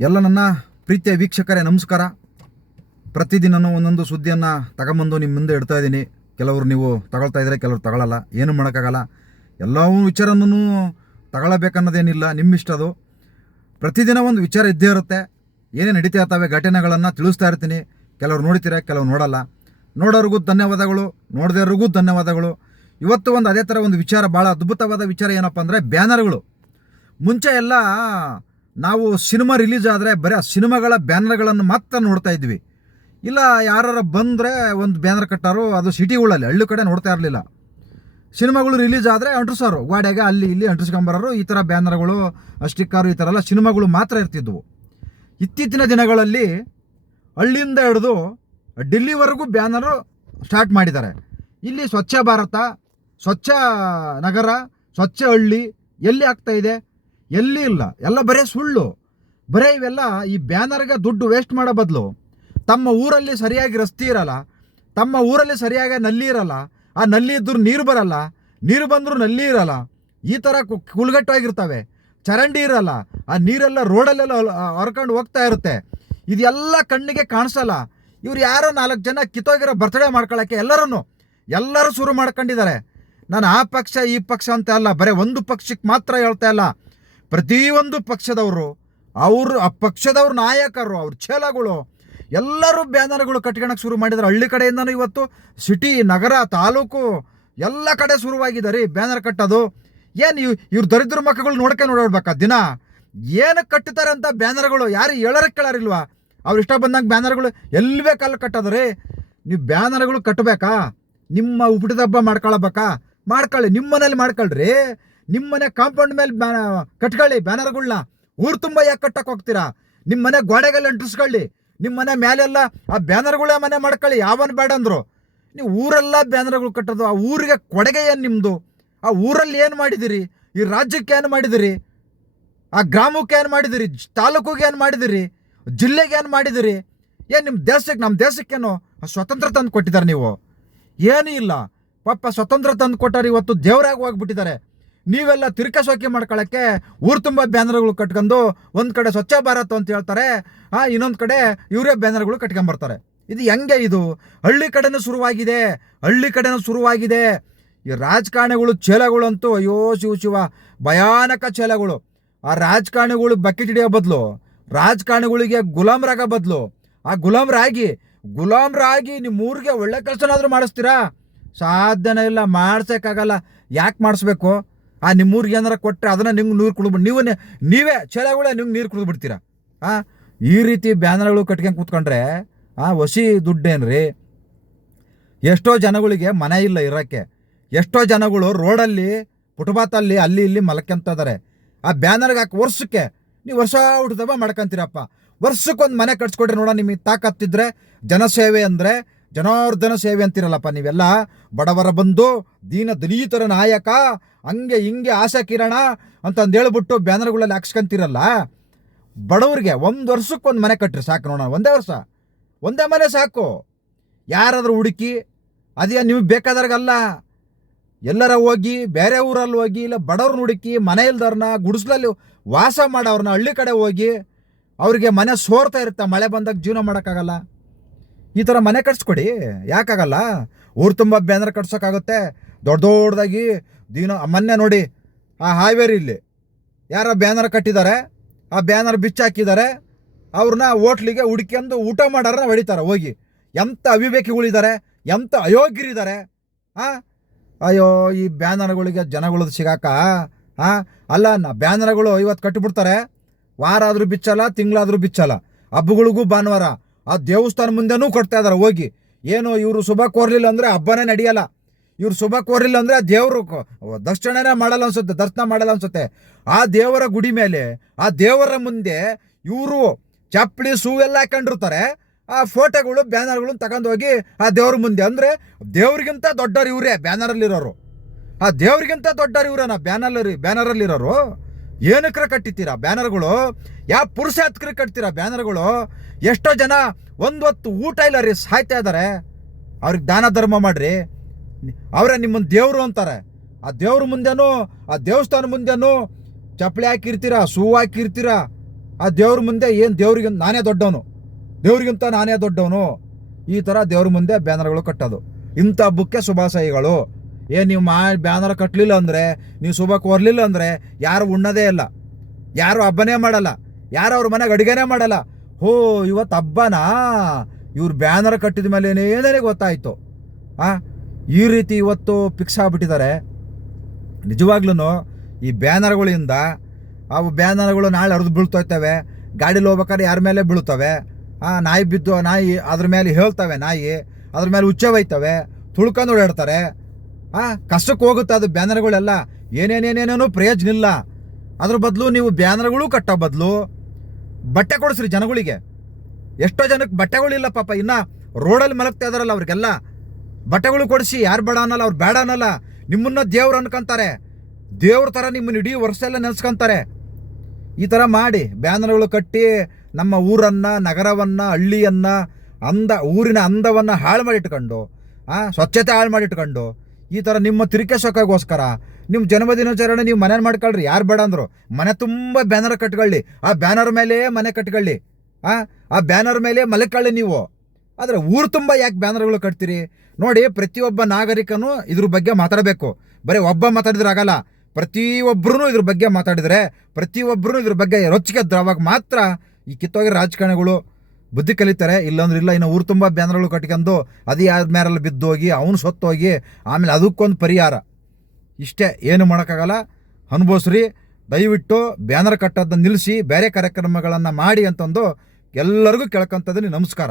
ಎಲ್ಲ ನನ್ನ ಪ್ರೀತಿಯ ವೀಕ್ಷಕರೇ, ನಮಸ್ಕಾರ. ಪ್ರತಿದಿನನೂ ಒಂದೊಂದು ಸುದ್ದಿಯನ್ನು ತಗೊಂಬಂದು ನಿಮ್ಮ ಮುಂದೆ ಇಡ್ತಾ ಇದ್ದೀನಿ. ಕೆಲವರು ನೀವು ತಗೊಳ್ತಾ ಇದ್ರೆ ಕೆಲವರು ತಗೊಳ್ಳಲ್ಲ ಏನು ಮಾಡೋಕ್ಕಾಗಲ್ಲ. ಎಲ್ಲವೂ ವಿಚಾರನೂ ತಗೊಳ್ಳಬೇಕನ್ನೋದೇನಿಲ್ಲ. ನಿಮ್ಮ ಇಷ್ಟ ಅದು. ಪ್ರತಿದಿನ ಒಂದು ವಿಚಾರ ಇದ್ದೇ ಇರುತ್ತೆ. ಏನೇ ನಡೀತಾ ಇರ್ತವೆ, ಘಟನೆಗಳನ್ನು ತಿಳಿಸ್ತಾ ಇರ್ತೀನಿ. ಕೆಲವ್ರು ನೋಡ್ತೀರಾ, ಕೆಲವ್ರು ನೋಡಲ್ಲ. ನೋಡೋರಿಗೂ ಧನ್ಯವಾದಗಳು. ನೋಡದೇವ್ರಿಗೂ ಧನ್ಯವಾದಗಳು. ಇವತ್ತು ಒಂದು ಅದೇ ಥರ ಒಂದು ವಿಚಾರ ಭಾಳ ಅದ್ಭುತವಾದ ವಿಚಾರ ಏನಪ್ಪ ಅಂದರೆ, ಬ್ಯಾನರ್ಗಳು. ಮುಂಚೆ ಎಲ್ಲ ನಾವು ಸಿನಿಮಾ ರಿಲೀಸ್ ಆದರೆ ಬರೀ ಆ ಸಿನಿಮಾಗಳ ಬ್ಯಾನರ್ಗಳನ್ನು ಮಾತ್ರ ನೋಡ್ತಾ ಇದ್ವಿ. ಇಲ್ಲ ಯಾರು ಬಂದರೆ ಒಂದು ಬ್ಯಾನರ್ ಕಟ್ಟಾರು, ಅದು ಸಿಟಿಗಳಲ್ಲಿ ಹಳ್ಳಿ ಕಡೆ ನೋಡ್ತಾ ಇರಲಿಲ್ಲ. ಸಿನಿಮಾಗಳು ರಿಲೀಸ್ ಆದರೆ ಅಂಟ್ರಿಸೋರು ಗಾಡಿಯಾಗೆ ಅಲ್ಲಿ ಇಲ್ಲಿ ಅಂಟ್ರಿಸ್ಕೊಂಬರೋರು ಈ ಥರ ಬ್ಯಾನರ್ಗಳು ಸ್ಟಿಕ್ಕರು ಈ ಥರ ಎಲ್ಲ ಸಿನಿಮಾಗಳು ಮಾತ್ರ ಇರ್ತಿದ್ವು. ಇತ್ತೀಚಿನ ದಿನಗಳಲ್ಲಿ ಹಳ್ಳಿಯಿಂದ ಹಿಡಿದು ಡೆಲ್ಲಿವರೆಗೂ ಬ್ಯಾನರು ಸ್ಟಾರ್ಟ್ ಮಾಡಿದ್ದಾರೆ. ಇಲ್ಲಿ ಸ್ವಚ್ಛ ಭಾರತ, ಸ್ವಚ್ಛ ನಗರ, ಸ್ವಚ್ಛ ಹಳ್ಳಿ ಎಲ್ಲಿ ಆಗ್ತಾ ಇದೆ? ಎಲ್ಲಿ ಇಲ್ಲ. ಎಲ್ಲ ಬರೇ ಸುಳ್ಳು. ಬರೇ ಇವೆಲ್ಲ ಈ ಬ್ಯಾನರ್ಗೆ ದುಡ್ಡು ವೇಸ್ಟ್ ಮಾಡೋ ಬದಲು. ತಮ್ಮ ಊರಲ್ಲಿ ಸರಿಯಾಗಿ ರಸ್ತೆ ಇರಲ್ಲ. ತಮ್ಮ ಊರಲ್ಲಿ ಸರಿಯಾಗಿ ನಲ್ಲಿ ಇರಲ್ಲ. ಆ ನಲ್ಲಿ ಇದ್ದರೂ ನೀರು ಬರಲ್ಲ. ನೀರು ಬಂದರೂ ನಲ್ಲಿ ಇರಲ್ಲ. ಈ ಥರ ಕುಲ್ಗಟ್ಟಾಗಿರ್ತವೆ. ಚರಂಡಿ ಇರಲ್ಲ. ಆ ನೀರೆಲ್ಲ ರೋಡಲ್ಲೆಲ್ಲ ಹೊರ್ಕೊಂಡು ಹೋಗ್ತಾ ಇರುತ್ತೆ. ಇದೆಲ್ಲ ಕಣ್ಣಿಗೆ ಕಾಣಿಸಲ್ಲ. ಇವ್ರು ಯಾರೋ ನಾಲ್ಕು ಜನ ಕಿತ್ತೋಗಿರೋ ಬರ್ತ್ಡೇ ಮಾಡ್ಕೊಳ್ಳೋಕ್ಕೆ ಎಲ್ಲರೂ ಎಲ್ಲರೂ ಶುರು ಮಾಡ್ಕೊಂಡಿದ್ದಾರೆ. ನಾನು ಆ ಪಕ್ಷ, ಈ ಪಕ್ಷ ಅಂತ ಅಲ್ಲ. ಬರೀ ಒಂದು ಪಕ್ಷಕ್ಕೆ ಮಾತ್ರ ಹೇಳ್ತಾ ಇಲ್ಲ. ಪ್ರತಿಯೊಂದು ಪಕ್ಷದವರು, ಅವರು, ಆ ಪಕ್ಷದವ್ರ ನಾಯಕರು, ಅವ್ರ ಛಲಗಳು, ಎಲ್ಲರೂ ಬ್ಯಾನರ್ಗಳು ಕಟ್ಕೊಳಕ್ಕೆ ಶುರು ಮಾಡಿದ್ದಾರೆ ಹಳ್ಳಿ ಕಡೆಯಿಂದನೂ ಇವತ್ತು ಸಿಟಿ, ನಗರ, ತಾಲೂಕು ಎಲ್ಲ ಕಡೆ ಶುರುವಾಗಿದೆ ರೀ ಬ್ಯಾನರ್ ಕಟ್ಟೋದು. ಏನು ಇವ್, ಇವ್ರ ದರಿದ್ರ ಮಕ್ಕಳು ನೋಡ್ಕೊಂಡು ನೋಡೋಡ್ಬೇಕಾ ದಿನ? ಏನು ಕಟ್ಟುತ್ತಾರೆ ಅಂತ ಬ್ಯಾನರ್ಗಳು? ಯಾರು ಹೇಳರ ಕೇಳಾರಿಲ್ವಾ? ಅವ್ರು ಇಷ್ಟ ಬಂದಂಗೆ ಬ್ಯಾನರ್ಗಳು ಎಲ್ಲಿ ಬೇಕಲ್ಲಿ ಕಟ್ಟೋದು ರೀ. ನೀವು ಬ್ಯಾನರ್ಗಳು ಕಟ್ಟಬೇಕಾ ನಿಮ್ಮ ಹುಟ್ಟಿದ ಹಬ್ಬ ಮಾಡ್ಕೊಳ್ಬೇಕಾ? ಮಾಡ್ಕೊಳ್ಳಿ. ನಿಮ್ಮ ಮನೇಲಿ ಮಾಡ್ಕೊಳ್ರಿ. ನಿಮ್ಮ ಮನೆ ಕಾಂಪೌಂಡ್ ಮೇಲೆ ಕಟ್ಕೊಳ್ಳಿ ಬ್ಯಾನರ್ಗಳನ್ನ ಊರು ತುಂಬ ಯಾಕೆ ಕಟ್ಟಕ್ಕೆ ಹೋಗ್ತೀರಾ? ನಿಮ್ಮ ಮನೆ ಗೋಡೆಗೆಲ್ಲ ಅಂಟಿಸ್ಕೊಳ್ಳಿ ನಿಮ್ಮ ಮನೆ ಮೇಲೆಲ್ಲ ಆ ಬ್ಯಾನರ್ಗಳೇ ಮನೆ ಮಾಡ್ಕೊಳ್ಳಿ. ಯಾವನ್ ಬೇಡ ಅಂದ್ರು. ನೀವು ಊರೆಲ್ಲ ಬ್ಯಾನರ್ಗಳು ಕಟ್ಟೋದು, ಆ ಊರಿಗೆ ಕೊಡುಗೆ ಏನು ನಿಮ್ಮದು ಆ ಊರಲ್ಲಿ ಏನು ಮಾಡಿದಿರಿ? ಈ ರಾಜ್ಯಕ್ಕೆ ಏನು ಮಾಡಿದಿರಿ? ಆ ಗ್ರಾಮಕ್ಕೆ ಏನು ಮಾಡಿದಿರಿ? ತಾಲೂಕಿಗೆ ಏನು ಮಾಡಿದಿರಿ? ಜಿಲ್ಲೆಗೆ ಏನು ಮಾಡಿದಿರಿ? ಏನು ನಿಮ್ಮ ದೇಶಕ್ಕೆ ನಮ್ಮ ದೇಶಕ್ಕೇನು ಸ್ವತಂತ್ರ ತಂದು ಕೊಟ್ಟಿದ್ದಾರೆ ನೀವು? ಏನೂ ಇಲ್ಲ. ಪಾಪ ಸ್ವತಂತ್ರ ತಂದು ಕೊಟ್ಟಾರೆ ಇವತ್ತು ದೇವರಾಗಿ ಹೋಗ್ಬಿಟ್ಟಿದ್ದಾರೆ. ನೀವೆಲ್ಲ ತಿರ್ಕಸೋಕೆ ಮಾಡ್ಕೊಳ್ಳೋಕ್ಕೆ ಊರು ತುಂಬ ಬ್ಯಾನರ್ಗಳು ಕಟ್ಕೊಂಡು ಒಂದು ಕಡೆ ಸ್ವಚ್ಛ ಭಾರತ್ ಅಂತ ಹೇಳ್ತಾರೆ. ಆ, ಇನ್ನೊಂದು ಕಡೆ ಇವರೇ ಬ್ಯಾನರ್ಗಳು ಕಟ್ಕೊಂಬರ್ತಾರೆ. ಇದು ಹೆಂಗೆ ಇದು? ಹಳ್ಳಿ ಕಡೆನೂ ಶುರುವಾಗಿದೆ. ಹಳ್ಳಿ ಕಡೆನೂ ಶುರುವಾಗಿದೆ. ಈ ರಾಜಕಾರಣಿಗಳು ಚೇಲಗಳಂತೂ ಅಯ್ಯೋ ಶಿವ ಶಿವ, ಭಯಾನಕ ಚೇಲಗಳು ಆ ರಾಜಕಾರಣಿಗಳು ಬಕೆಟ್ ಹಿಡಿಯೋ ಬದಲು, ರಾಜಕಾರಣಿಗಳಿಗೆ ಗುಲಾಮ್ರಾಗ ಬದಲು. ಆ ಗುಲಾಮ್ರಾಗಿ ಗುಲಾಮ್ರಾಗಿ ನಿಮ್ಮ ಊರಿಗೆ ಒಳ್ಳೆ ಕೆಲಸನಾದರೂ ಮಾಡಿಸ್ತೀರಾ? ಸಾಧ್ಯನೇ ಇಲ್ಲ, ಮಾಡಿಸೋಕ್ಕಾಗಲ್ಲ. ಯಾಕೆ ಮಾಡಿಸ್ಬೇಕು? ಆ ನಿಮ್ಮೂರಿಗೆ ಏನಾರ ಕೊಟ್ಟರೆ ಅದನ್ನು ನಿಮ್ಗೆ ನೀರು ಕುಡಿದ್ಬಿಟ್ಟು ನೀವು ನೀವೇ ಚಳಗಳೇ ನಿಮ್ಗೆ ನೀರು ಕುಡಿದ್ಬಿಡ್ತೀರಾ ಹಾಂ ಈ ರೀತಿ ಬ್ಯಾನರ್ಗಳು ಕಟ್ಕೊಂಡು ಕೂತ್ಕೊಂಡ್ರೆ, ಆ ವಸಿ ದುಡ್ಡೇನ್ರಿ? ಎಷ್ಟೋ ಜನಗಳಿಗೆ ಮನೆ ಇಲ್ಲ ಇರೋಕ್ಕೆ. ಎಷ್ಟೋ ಜನಗಳು ರೋಡಲ್ಲಿ ಫುಟ್ಪಾತಲ್ಲಿ ಅಲ್ಲಿ ಇಲ್ಲಿ ಮಲ್ಕೊಂತ ಇದ್ದಾರೆ ಆ ಬ್ಯಾನರ್ಗೆ ಹಾಕಿ ವರ್ಷಕ್ಕೆ ನೀವು ವರ್ಷ ಹುಟ್ಟಿದಬ್ಬ ಮಾಡ್ಕೊಂತೀರಪ್ಪ. ವರ್ಷಕ್ಕೊಂದು ಮನೆ ಕಟ್ಸ್ಕೊಡ್ರಿ ನೋಡ ನಿಮಗೆ ತಾಕತ್ತಿದ್ರೆ, ಜನಸೇವೆ ಅಂದರೆ, ಜನಾರ್ದನ ಸೇವೆ ಅಂತಿರಲ್ಲಪ್ಪ ನೀವೆಲ್ಲ. ಬಡವರ ಬಂದು ದೀನ ದಲಿತರ ನಾಯಕ ಹಂಗೆ ಹಿಂಗೆ ಆಸೆ ಕಿರಣ ಅಂತಂದು ಹೇಳ್ಬಿಟ್ಟು ಬ್ಯಾನರ್ಗಳಲ್ಲಿ ಹಾಕ್ಸ್ಕೊಂತೀರಲ್ಲ? ಬಡವ್ರಿಗೆ ಒಂದು ವರ್ಷಕ್ಕೊಂದು ಮನೆ ಕಟ್ಟ್ರಿ ಸಾಕು ನೋಡೋಣ, ಒಂದೇ ವರ್ಷ. ಒಂದೇ ಮನೆ ಸಾಕು. ಯಾರಾದರೂ ಹುಡುಕಿ, ಅದೇ ನಿಮಗೆ ಬೇಕಾದ್ರಾಗಲ್ಲ ಎಲ್ಲರ ಹೋಗಿ, ಬೇರೆ ಊರಲ್ಲಿ ಹೋಗಿ, ಇಲ್ಲ ಬಡವ್ರನ್ನ ಹುಡುಕಿ, ಮನೆ ಇಲ್ದವ್ರನ್ನ ಗುಡಿಸ್ಲಲ್ಲಿ ವಾಸ ಮಾಡೋರನ್ನ ಹಳ್ಳಿ ಕಡೆ ಹೋಗಿ, ಅವ್ರಿಗೆ ಮನೆ ಸೋರ್ತಾ ಇರುತ್ತೆ, ಮಳೆ ಬಂದಾಗ ಜೀವನ ಮಾಡೋಕ್ಕಾಗಲ್ಲ. ಈ ಥರ ಮನೆ ಕಟ್ಸ್ಕೊಡಿ, ಯಾಕಾಗಲ್ಲ? ಊರು ತುಂಬ ಬ್ಯಾನರ್ ಕಟ್ಸೋಕ್ಕಾಗುತ್ತೆ. ದೊಡ್ಡ ದೊಡ್ಡದಾಗಿ ದಿನ ಮೊನ್ನೆ ನೋಡಿ ಆ ಹಾವೇರಿ ಇಲ್ಲಿ. ಯಾರೋ ಬ್ಯಾನರ್ ಕಟ್ಟಿದ್ದಾರೆ, ಆ ಬ್ಯಾನರ್ ಬಿಚ್ಚಾಕಿದ್ದಾರೆ ಅವ್ರನ್ನ ಹೋಟ್ಲಿಗೆ ಹುಡ್ಕೊಂಡು ಊಟ ಮಾಡೋರನ್ನ ಹೊಡಿತಾರೆ, ಹೋಗಿ. ಎಂಥ ಅವಿವೇಕಿಗಳಿದ್ದಾರೆ ಎಂಥ ಅಯೋಗ್ಯರಿದ್ದಾರೆ, ಆ? ಅಯ್ಯೋ, ಈ ಬ್ಯಾನರ್ಗಳಿಗೆ ಜನಗಳದ್ದು ಸಿಗಾಕ, ಆ? ಅಲ್ಲ, ನಾ ಬ್ಯಾನರ್ಗಳು ಇವತ್ತು ಕಟ್ಟಿಬಿಡ್ತಾರೆ. ವಾರ ಆದರೂ ಬಿಚ್ಚಲ್ಲ, ತಿಂಗಳಾದರೂ ಬಿಚ್ಚಲ್ಲ. ಹಬ್ಬಗಳಿಗೂ ಭಾನುವಾರ. ಆ ದೇವಸ್ಥಾನ ಮುಂದೆನೂ ಕೊಡ್ತಾ ಇದ್ದಾರೆ, ಹೋಗಿ. ಏನು ಇವರು ಶುಭ ಕೋರ್ಲಿಲ್ಲ ಅಂದರೆ ಹಬ್ಬನೇ ನಡೆಯಲ್ಲ. ಇವ್ರು ಶುಭ ಕೋರಿಲ್ಲ ಅಂದರೆ ಆ ದೇವರು ದರ್ಶನನೇ ಮಾಡಲ್ಲ ಅನ್ಸುತ್ತೆ, ದರ್ಶನ ಮಾಡಲ್ಲ ಅನ್ಸುತ್ತೆ. ಆ ದೇವರ ಗುಡಿ ಮೇಲೆ, ಆ ದೇವರ ಮುಂದೆ ಇವರು ಚಪ್ಪಲಿ, ಸೂವೆಲ್ಲ ಎಲ್ಲ ಹಾಕೊಂಡಿರ್ತಾರೆ. ಆ ಫೋಟೋಗಳು ಬ್ಯಾನರ್ಗಳನ್ನ ತಗೊಂಡು ಹೋಗಿ ಆ ದೇವ್ರ ಮುಂದೆ. ಅಂದರೆ ದೇವ್ರಿಗಿಂತ ದೊಡ್ಡವ್ರು ಇವರೇ, ಬ್ಯಾನರಲ್ಲಿರೋರು. ಆ ದೇವ್ರಿಗಿಂತ ದೊಡ್ಡವ್ರು ನಾ ಬ್ಯಾನರ್ ಬ್ಯಾನರಲ್ಲಿರೋರು. ಏನಕ್ರ ಕಟ್ಟಿತ್ತೀರಾ ಬ್ಯಾನರ್ಗಳು? ಯಾವ ಪುರುಷಾತ್ಕರ ಕಟ್ತೀರಾ ಬ್ಯಾನರ್ಗಳು? ಎಷ್ಟೋ ಜನ ಒಂದು ಹೊತ್ತು ಊಟ ಇಲ್ಲ ರೀ, ಸಾಯ್ತಾ ಇದ್ದಾರೆ ಅವ್ರಿಗೆ ದಾನ ಧರ್ಮ ಮಾಡ್ರಿ. ಅವರೇ ನಿಮ್ಮನ್ನು ದೇವರು ಅಂತಾರೆ. ಆ ದೇವ್ರ ಮುಂದೆನೂ, ಆ ದೇವಸ್ಥಾನ ಮುಂದೆನೋ ಚಪ್ಪಲಿ ಹಾಕಿರ್ತೀರ, ಸೂ ಹಾಕಿರ್ತೀರ, ಆ ದೇವ್ರ ಮುಂದೆ ಏನು ದೇವ್ರಿಗೆ ನಾನೇ ದೊಡ್ಡವನು? ದೇವ್ರಿಗಿಂತ ನಾನೇ ದೊಡ್ಡವನು? ಈ ಥರ ದೇವ್ರ ಮುಂದೆ ಬ್ಯಾನರ್ಗಳು ಕಟ್ಟೋದು. ಇಂಥ ಬುಕ್ಕೆ ಶುಭಾಶಯಗಳು. ಏ, ನೀವು ಮಾ, ಬ್ಯಾನರ್ ಕಟ್ಟಲಿಲ್ಲ ಅಂದರೆ, ನೀವು ಶುಭ ಕೋರ್ಲಿಲ್ಲ ಅಂದರೆ ಯಾರು ಉಣ್ಣೋದೇ ಇಲ್ಲ. ಯಾರು ಹಬ್ಬನೇ ಮಾಡಲ್ಲ. ಯಾರು ಅವ್ರ ಮನೆಗೆ ಅಡುಗೆನೇ ಮಾಡಲ್ಲ. ಹೋ, ಇವತ್ತು ಹಬ್ಬನಾ? ಇವ್ರು ಬ್ಯಾನರ್ ಕಟ್ಟಿದ ಮೇಲೆ ಏನೇನೇ ಗೊತ್ತಾಯಿತು. ಆ? ಈ ರೀತಿ ಇವತ್ತು ಫಿಕ್ಸ್ ಆಗ್ಬಿಟ್ಟಿದ್ದಾರೆ. ನಿಜವಾಗ್ಲೂ ಈ ಬ್ಯಾನರ್ಗಳಿಂದ ಆ ಬ್ಯಾನರ್ಗಳು ನಾಳೆ ಹರಿದು ಬೀಳ್ತೋಯ್ತವೆ ಗಾಡೀಲಿ ಹೋಗ್ಬೇಕಾದ್ರೆ ಯಾರ ಮೇಲೆ ಬೀಳ್ತವೆ? ಆ ನಾಯಿ ಬಿದ್ದು ನಾಯಿ ಅದ್ರ ಮೇಲೆ ಹೇಳ್ತವೆ ನಾಯಿ, ಅದ್ರ ಮೇಲೆ ಹುಚ್ಚೆ ಒಯ್ತವೆ, ತುಳ್ಕೊಂಡು ಓಡಾಡ್ತಾರೆ. ಆ ಕಷ್ಟಕ್ಕೆ ಹೋಗುತ್ತೆ ಅದು ಬ್ಯಾನರ್ಗಳೆಲ್ಲ. ಏನೇನೇನೇನೇನೋ ಪ್ರಯೋಜನ ಇಲ್ಲ. ಅದ್ರ ಬದಲು ನೀವು ಬ್ಯಾನರ್ಗಳು ಕಟ್ಟೋ ಬದಲು ಬಟ್ಟೆ ಕೊಡಿಸ್ರಿ ಜನಗಳಿಗೆ. ಎಷ್ಟೋ ಜನಕ್ಕೆ ಬಟ್ಟೆಗಳಿಲ್ಲ ಪಾಪ. ಇನ್ನು ರೋಡಲ್ಲಿ ಮಲಗ್ತಾ ಇದಾರಲ್ಲ ಅವ್ರಿಗೆಲ್ಲ. ಬಟ್ಟೆಗಳು ಕೊಡಿಸಿ, ಯಾರು ಬೇಡ ಅನ್ನಲ್ಲ, ಅವ್ರು ಬೇಡ ಅನ್ನಲ್ಲ, ನಿಮ್ಮನ್ನ ದೇವ್ರು ಅನ್ಕೊಂತಾರೆ. ದೇವ್ರ ಥರ ನಿಮ್ಮನ್ನ ಇಡೀ ವರ್ಷ ಎಲ್ಲ ನೆನೆಸ್ಕೊಂತಾರೆ. ಈ ಥರ ಮಾಡಿ, ಬ್ಯಾನರ್ಗಳು ಕಟ್ಟಿ, ನಮ್ಮ ಊರನ್ನು, ನಗರವನ್ನು, ಹಳ್ಳಿಯನ್ನು, ಅಂದ, ಊರಿನ ಅಂದವನ್ನು ಹಾಳು ಮಾಡಿಟ್ಕೊಂಡು, ಆ, ಸ್ವಚ್ಛತೆ ಹಾಳು ಮಾಡಿಟ್ಕೊಂಡು, ಈ ಥರ ನಿಮ್ಮ ತಿರುಕೆ ನಿಮ್ಮ ಜನ್ಮದಿನಾಚರಣೆ ನೀವು ಮನೇಲಿ ಮಾಡ್ಕೊಳ್ರಿ, ಯಾರು ಬೇಡ ಅಂದರು. ಮನೆ ತುಂಬ ಬ್ಯಾನರ್ ಕಟ್ಕೊಳ್ಳಿ. ಆ ಬ್ಯಾನರ್ ಮೇಲೆ ಮನೆ ಕಟ್ಕೊಳ್ಳಿ. ಆ ಬ್ಯಾನರ್ ಮೇಲೆ ಮಲಕೊಳ್ಳಿ ನೀವು. ಆದರೆ ಊರು ತುಂಬ ಯಾಕೆ ಬ್ಯಾನರ್ಗಳು ಕಟ್ತೀರಿ? ನೋಡಿ, ಪ್ರತಿಯೊಬ್ಬ ನಾಗರಿಕನೂ ಇದ್ರ ಬಗ್ಗೆ ಮಾತಾಡಬೇಕು. ಬರೀ ಒಬ್ಬ ಮಾತಾಡಿದ್ರೆ ಆಗಲ್ಲ. ಪ್ರತಿಯೊಬ್ಬರೂ ಇದ್ರ ಬಗ್ಗೆ ಮಾತಾಡಿದರೆ ಪ್ರತಿಯೊಬ್ಬರೂ ಇದ್ರ ಬಗ್ಗೆ ರೊಚ್ಚಿಗೆ ದ್ರವಾಗ ಮಾತ್ರ ಈ ಕಿತ್ತೋಗಿ ರಾಜಕಾರಣಿಗಳು ಬುದ್ಧಿ ಕಲಿತಾರೆ. ಇಲ್ಲಾಂದ್ರೆ ಇಲ್ಲ, ಇನ್ನು ಊರು ತುಂಬ ಬ್ಯಾನರ್ಗಳು ಕಟ್ಕೊಂಡು ಅದು ಯಾರ ಬಿದ್ದು ಬಿದ್ದೋಗಿ, ಅವನು ಸೊತ್ತೋಗಿ, ಆಮೇಲೆ ಅದಕ್ಕೊಂದು ಪರಿಹಾರ. ಇಷ್ಟೇ, ಏನು ಮಾಡೋಕ್ಕಾಗಲ್ಲ. ಅನುಭವಿಸ್ರಿ. ದಯವಿಟ್ಟು ಬ್ಯಾನರ್ ಕಟ್ಟೋದನ್ನ ನಿಲ್ಲಿಸಿ ಬೇರೆ ಕಾರ್ಯಕ್ರಮಗಳನ್ನು ಮಾಡಿ ಅಂತಂದು ಎಲ್ಲರಿಗೂ ಕೇಳ್ಕೊಂತದ್ದೀನಿ ನಮಸ್ಕಾರ.